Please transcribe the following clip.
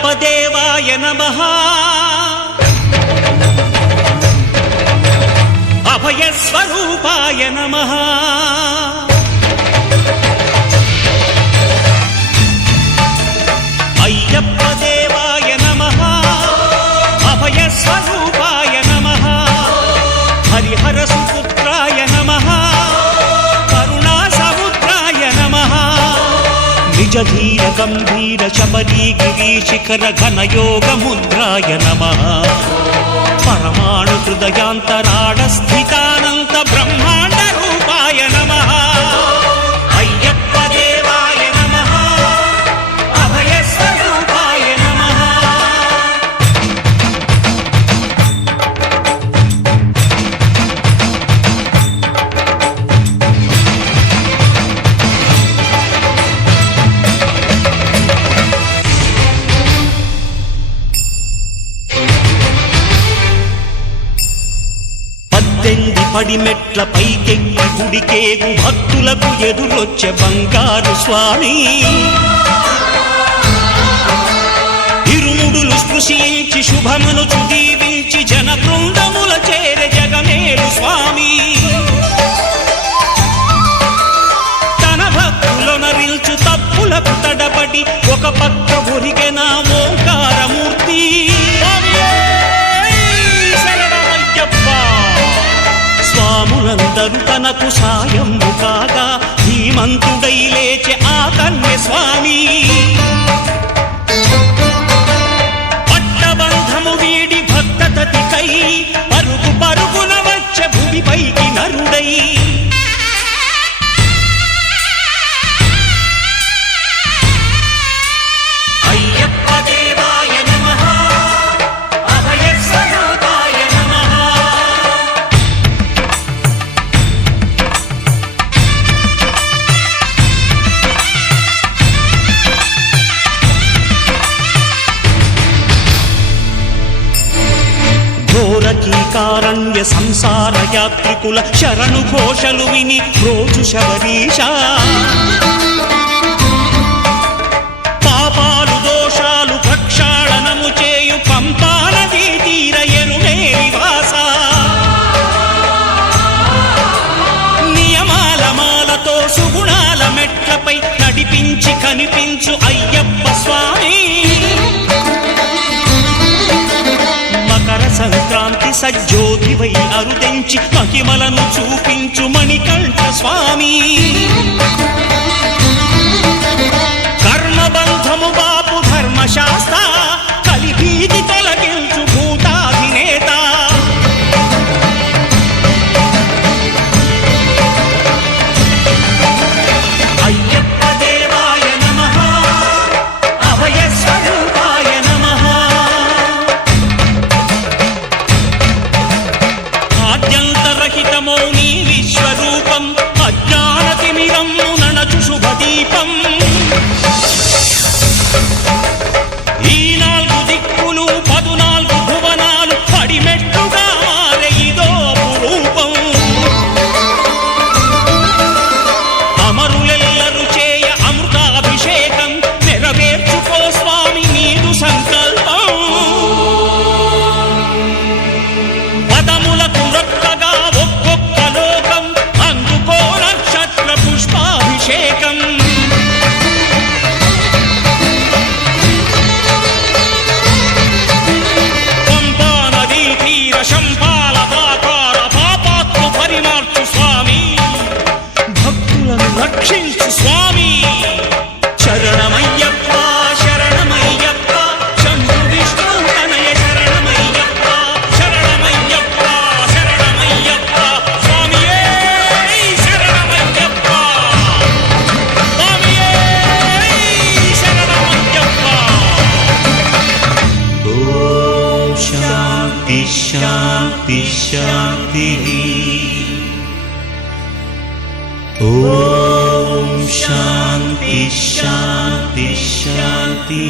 అయ్యప్ప దేవాయ నమః అభయ స్వరూపాయ నమః అయ్యప్ప దేవాయ నమః అభయ స్వరూపాయ నమః హరిహర సుపుత్రాయ నమః కరుణా సముద్రాయ నమః నిజ ధీర గంభీర శబరీ గిరీశిఖర ఘన యోగ ముద్రాయ నమః పరమాణు హృదయాంతరాళ స్థితానంత బ్రహ్మాండ రూపాయ నమః అయ్యప్ప దేవాయ నమః అభయ స్వరూపాయ నమః పడిమెట్ల పైకెక్కి గుడికేగు భక్తులకు ఎదురొచ్చే బంగారు స్వామి ఇరుముడులు స్పృశించి శుభమును చుదీవించి జన బృందముల చేరే జగమేలు స్వామి తన భక్తులొనరిల్చు తప్పులకు తడబడి ఒక పక్క ఒరిగెన ఓంకారమూర్తి స్వాములందరూ తనకు సాయము కాగా ధీమంతుడై లేచే ఆ కన్య స్వామి పట్టబంధము వీడి భక్తతతికై పరుగు పరుగున వచ్చే భూమిపైకి నరుడై అయ్యప్ప దేవాయ నమః అభయ స్వరూపాయ నమః ఘోరకీకారణ్య సంసార యాత్రికుల శరణు ఘోషలు విని రోజు శబరీశ పాపాలు దోషాలు ప్రక్షాళనము చేయు పంపానదీ తీర ఎరుమే నివాస నియమాల మాలతో సుగుణాల మెట్లపై నడిపించి కనిపించు అయ్యప్ప స్వామి సంక్రాంతి సజ్జోతివై అరుదెంచి మహిమలను చూపించు మణికంఠ స్వామి కర్మబంధము బాపు ధర్మశాస్త్ర కలిభీతి తొలగించు భూతాధినేత అయ్యప్ప దేవాయ నమః అభయ స్వరూపాయ నమః ఆద్యంతరహితమౌ నీ విశ్వరూపం అజ్ఞానతిమిరం నణచు శుభదీపం ఈ 4 దిక్కులు 14 భువనాలు పడిమెట్టుగా మారే ఇదో అపురూపం అమరులెల్లరు చేయ అమృతాభిషేకం నెరవేర్చుకో స్వామి నీదు సంకల్పం పదములకు రొక్కగా ఒక్కొక్క లోకం అందుకో నక్షత్ర పుష్పాభిషేకం పంపా నదీ తీర శంపాల దాకార పాపాత్మ పరిమార్చు స్వామి భక్తులను రక్షించు స్వామి శరణమయ్యప్ప శరణమయ్యప్ప శంభు విష్ణు తనయ శరణమయ్యప్ప శరణమయ్యప్ప శరణమయ్యప్ప స్వామియే శరణమయ్యప్ప స్వామియే శరణమయ్యప్ప ఓం శాంతి శాంతి శాంతి ఓం శాంతి శాంతి శాంతి